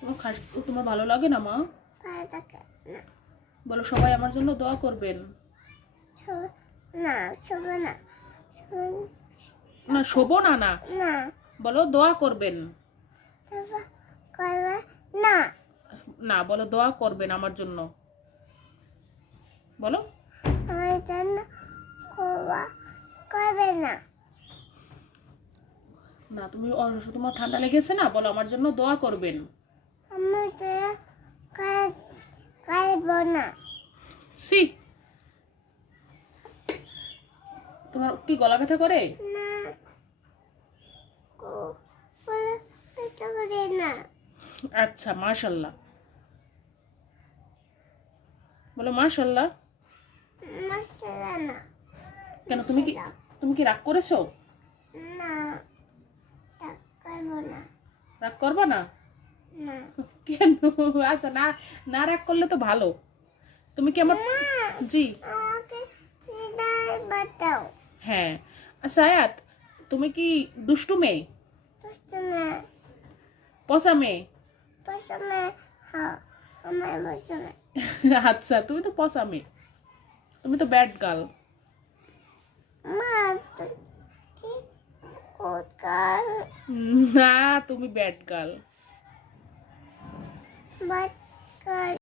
তোমার খাস তোমার ভালো লাগে না মা? বলো সবাই আমার জন্য দোয়া করবেন। না শোবে না। না শোবো না না। না। বলো দোয়া করবেন। না। না বলো দোয়া করবেন আমার জন্য। বলো। করবা না? না তুমি তোমার ঠান্ডা লেগেছে না? বলো আমার জন্য দোয়া করবেন। করব না সি তোমার কি গলা ব্যথা করে? না। আচ্ছা মাশাল্লাহ। বলো মাশাল্লাহ। না। কেন তুমি কি তুমি কি রাগ করেছ? না। রাগ করবা না? না। কেন? আচ্ছা না না রাগ করলে তো ভালো। তুমি কি আমার জি। হ্যাঁ। আচ্ছা তুমি কি দুষ্টু মেয়ে? পচা মেয়ে? আচ্ছা তুমি তো পচা মেয়ে। তুমি তো ব্যাড গার্ল না, তুমি ব্যাড গার্ল but